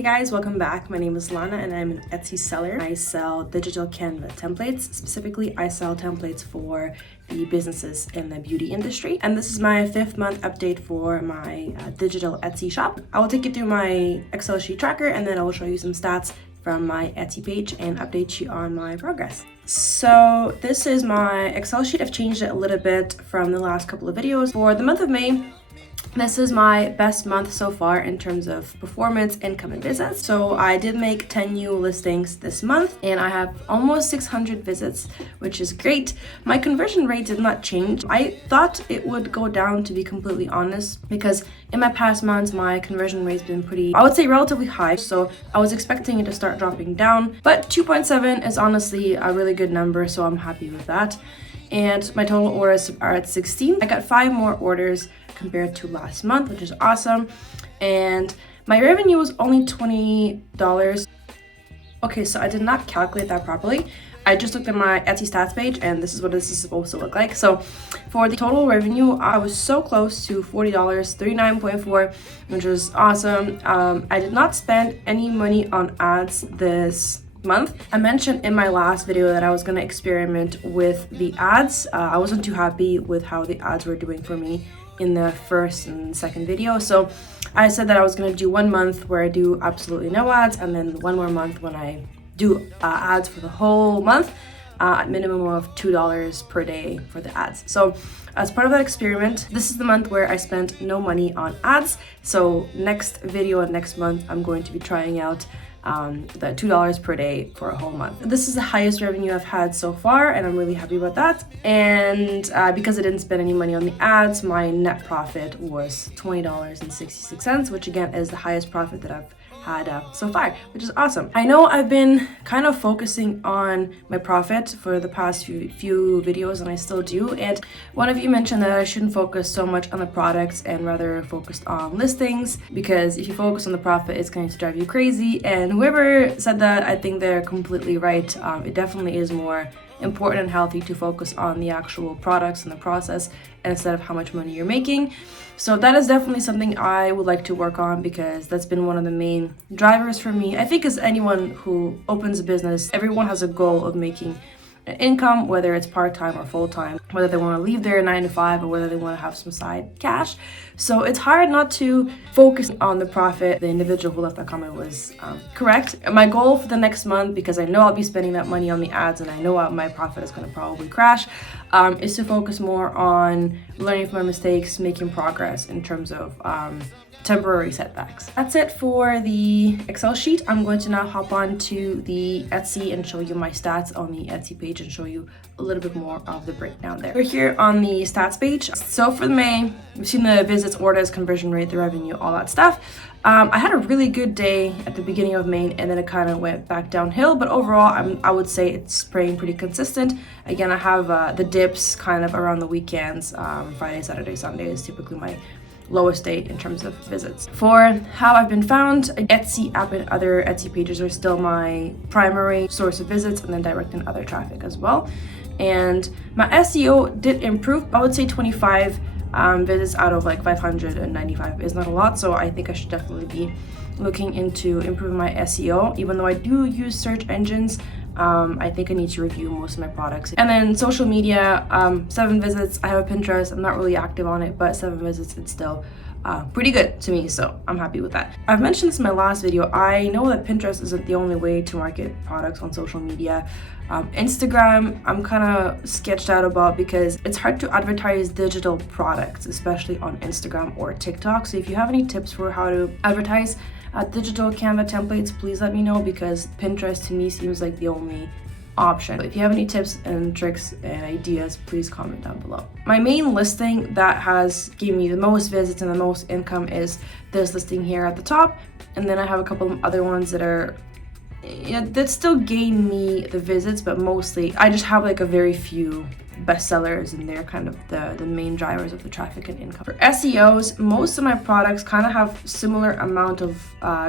Hey guys, welcome back. My name is Lana and I'm an Etsy seller. I sell digital Canva templates. Specifically, I sell templates for the businesses in the beauty industry. And this is my 5th month update for my digital Etsy shop. I will take you through my Excel sheet tracker and then I will show you some stats from my Etsy page and update you on my progress. So this is my Excel sheet. I've changed it a little bit from the last couple of videos. For the month of May, this is my best month so far in terms of performance, income, and visits. So I did make 10 new listings this month and I have almost 600 visits, which is great. My conversion rate did not change. I thought it would go down, to be completely honest, because in my past months, my conversion rate's been pretty, I would say, relatively high. So I was expecting it to start dropping down, but 2.7 is honestly a really good number, so I'm happy with that. And my total orders are at 16. I got 5 more orders compared to last month, which is awesome. And my revenue was only $20. Okay, so I did not calculate that properly. I just looked at my Etsy stats page and this is what this is supposed to look like. So for the total revenue, I was so close to $40, $39.4, which was awesome. I did not spend any money on ads this month. I mentioned in my last video that I was going to experiment with the ads. I wasn't too happy with how the ads were doing for me in the first and second video. So I said that I was going to do 1 month where I do absolutely no ads, and then 1 more month when I do ads for the whole month at minimum of $2 per day for the ads. So as part of that experiment, this is the month where I spent no money on ads. So next video and next month, I'm going to be trying out the $2 per day for a whole month. This is the highest revenue I've had so far and I'm really happy about that. And because I didn't spend any money on the ads, my net profit was $20.66, which again is the highest profit that I've had so far, which is awesome. I know I've been kind of focusing on my profit for the past few videos, and I still do. And one of you mentioned that I shouldn't focus so much on the products and rather focus on listings, because if you focus on the profit, it's going to drive you crazy. And whoever said that, I think they're completely right. It definitely is more important and healthy to focus on the actual products and the process instead of how much money you're making. So that is definitely something I would like to work on, because that's been one of the main drivers for me. I think as anyone who opens a business, everyone has a goal of making an income, whether it's part-time or full-time, whether they want to leave their 9 to 5 or whether they want to have some side cash. So it's hard not to focus on the profit. The individual who left that comment was correct. My goal for the next month, because I know I'll be spending that money on the ads and I know my profit is going to probably crash, is to focus more on learning from my mistakes, making progress in terms of temporary setbacks. That's it for the Excel sheet. I'm going to now hop on to the Etsy and show you my stats on the Etsy page and show you a little bit more of the breakdown there. We're here on the stats page. So for May, we've seen the visits, orders, conversion rate, the revenue, all that stuff. I had a really good day at the beginning of May and then it kind of went back downhill, but overall I would say it's staying pretty consistent. Again, I have the dips kind of around the weekends. Friday, Saturday, Sunday is typically my lowest day in terms of visits. For how I've been found, Etsy app and other Etsy pages are still my primary source of visits, and then direct and other traffic as well. And my SEO did improve. I would say 25 visits out of like 595 is not a lot, so I think I should definitely be looking into improving my SEO. Even though I do use search engines, I think I need to review most of my products. And then social media, 7 visits. I have a Pinterest. I'm not really active on it, but 7 visits, it's still pretty good to me, so I'm happy with that. I've mentioned this in my last video. I know that Pinterest isn't the only way to market products on social media. Instagram, I'm kind of sketched out about, because it's hard to advertise digital products, especially on Instagram or TikTok. So if you have any tips for how to advertise digital Canva templates, please let me know, because Pinterest to me seems like the only option. If you have any tips and tricks and ideas, please comment down below. My main listing that has given me the most visits and the most income is this listing here at the top, and then I have a couple of other ones that are that still gain me the visits, but mostly I just have like a very few bestsellers, and they're kind of the main drivers of the traffic and income. For SEOs, most of my products kind of have similar amount of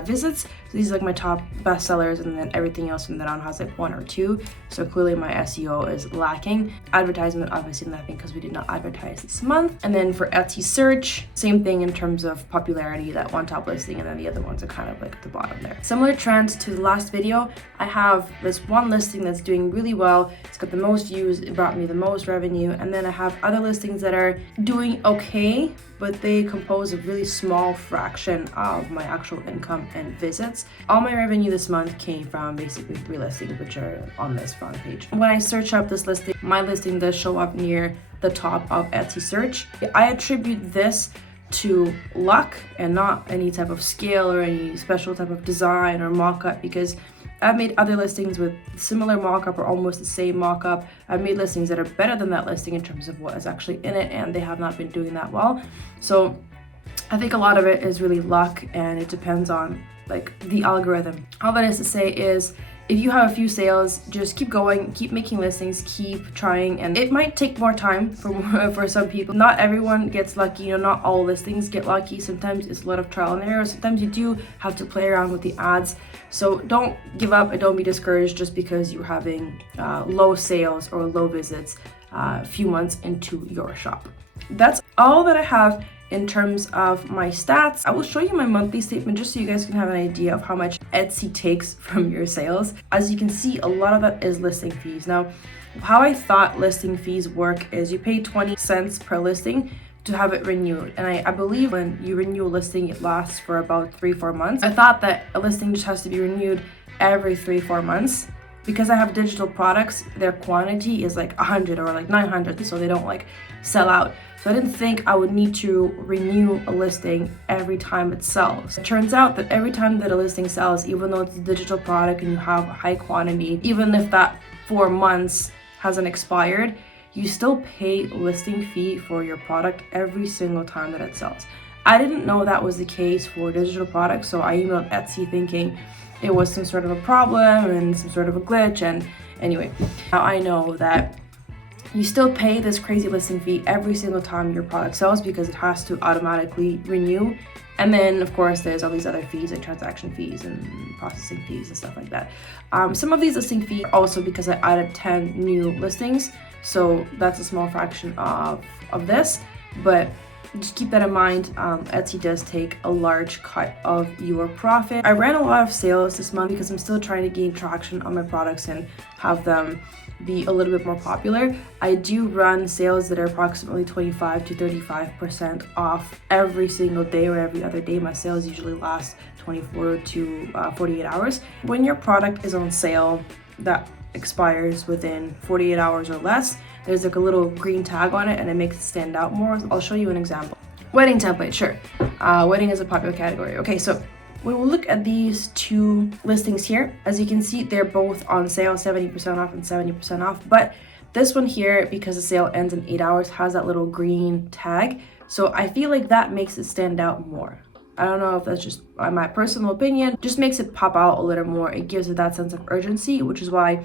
visits. So these are like my top bestsellers, and then everything else from then on has like 1 or 2. So clearly my SEO is lacking. Advertisement, obviously nothing because we did not advertise this month. And then for Etsy search, same thing in terms of popularity, that one top listing, and then the other ones are kind of like at the bottom there. Similar trends to the last video, I have this one listing that's doing really well. It's got the most views, it brought me the most revenue, and then I have other listings that are doing okay, but they compose a really small fraction of my actual income and visits. All my revenue this month came from basically 3 listings, which are on this front page. When I search up this listing, my listing does show up near the top of Etsy search. I attribute this to luck and not any type of skill or any special type of design or mock-up, because I've made other listings with similar mock-up or almost the same mock-up. I've made listings that are better than that listing in terms of what is actually in it, and they have not been doing that well. So I think a lot of it is really luck, and it depends on like the algorithm. All that is to say is, if you have a few sales, just keep going, keep making listings, keep trying, and it might take more time for some people. Not everyone gets lucky, you know, not all listings get lucky. Sometimes it's a lot of trial and error. Sometimes you do have to play around with the ads. So don't give up and don't be discouraged just because you're having low sales or low visits a few months into your shop. That's all that I have in terms of my stats. I will show you my monthly statement just so you guys can have an idea of how much Etsy takes from your sales. As you can see, a lot of that is listing fees. Now, how I thought listing fees work is you pay 20 cents per listing to have it renewed. And I believe when you renew a listing, it lasts for about 3-4 months. I thought that a listing just has to be renewed every 3-4 months. Because I have digital products, their quantity is like 100 or like 900, so they don't like sell out. So I didn't think I would need to renew a listing every time it sells. It turns out that every time that a listing sells, even though it's a digital product and you have a high quantity, even if that 4 months hasn't expired, you still pay listing fee for your product every single time that it sells. I didn't know that was the case for digital products, so I emailed Etsy thinking it was some sort of a problem and some sort of a glitch. And anyway, now I know that you still pay this crazy listing fee every single time your product sells because it has to automatically renew. And then of course there's all these other fees like transaction fees and processing fees and stuff like that. Some of these listing fees also because I added 10 new listings, so that's a small fraction of this, but just keep that in mind. Etsy does take a large cut of your profit. I ran a lot of sales this month because I'm still trying to gain traction on my products and have them be a little bit more popular. I do run sales that are approximately 25 to 35% off every single day or every other day. My sales usually last 24 to 48 hours. When your product is on sale that expires within 48 hours or less, there's like a little green tag on it and it makes it stand out more. I'll show you an example. Wedding template, sure. Wedding is a popular category. Okay, so we will look at these 2 listings here. As you can see, they're both on sale, 70% off and 70% off. But this one here, because the sale ends in 8 hours, has that little green tag. So I feel like that makes it stand out more. I don't know if that's just my personal opinion, just makes it pop out a little more. It gives it that sense of urgency, which is why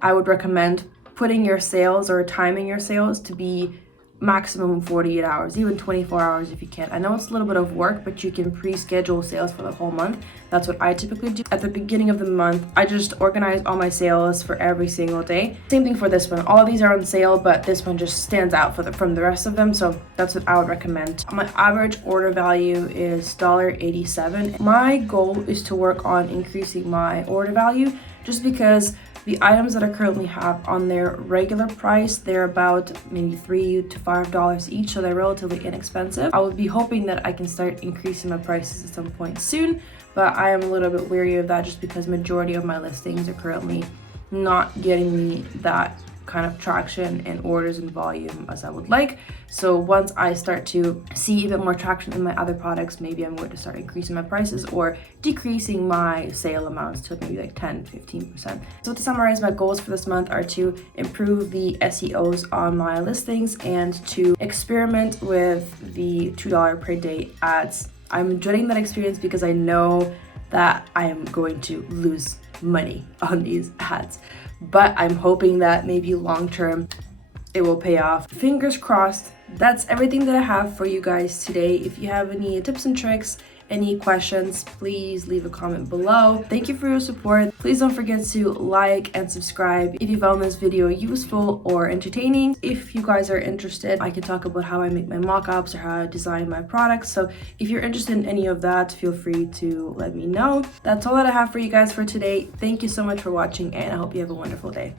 I would recommend putting your sales or timing your sales to be maximum 48 hours, even 24 hours if you can. I know it's a little bit of work, but you can pre-schedule sales for the whole month. That's what I typically do. At the beginning of the month, I just organize all my sales for every single day. Same thing for this one. All of these are on sale, but this one just stands out from the rest of them. So that's what I would recommend. My average order value is $1.87. My goal is to work on increasing my order value just because the items that I currently have on their regular price, they're about maybe $3 to $5 each, so they're relatively inexpensive. I would be hoping that I can start increasing my prices at some point soon, but I am a little bit wary of that just because majority of my listings are currently not getting me that kind of traction and orders and volume as I would like. So once I start to see a bit more traction in my other products, maybe I'm going to start increasing my prices or decreasing my sale amounts to maybe like 10-15%. So to summarize, my goals for this month are to improve the SEOs on my listings and to experiment with the $2 per day ads. I'm dreading that experience because I know that I am going to lose money on these ads. But I'm hoping that maybe long term it will pay off. Fingers crossed. That's everything that I have for you guys today. If you have any tips and tricks, any questions, please leave a comment below. Thank you for your support. Please don't forget to like and subscribe if you found this video useful or entertaining. If you guys are interested, I can talk about how I make my mock-ups or how I design my products. So if you're interested in any of that, feel free to let me know. That's all that I have for you guys for today. Thank you so much for watching, and I hope you have a wonderful day.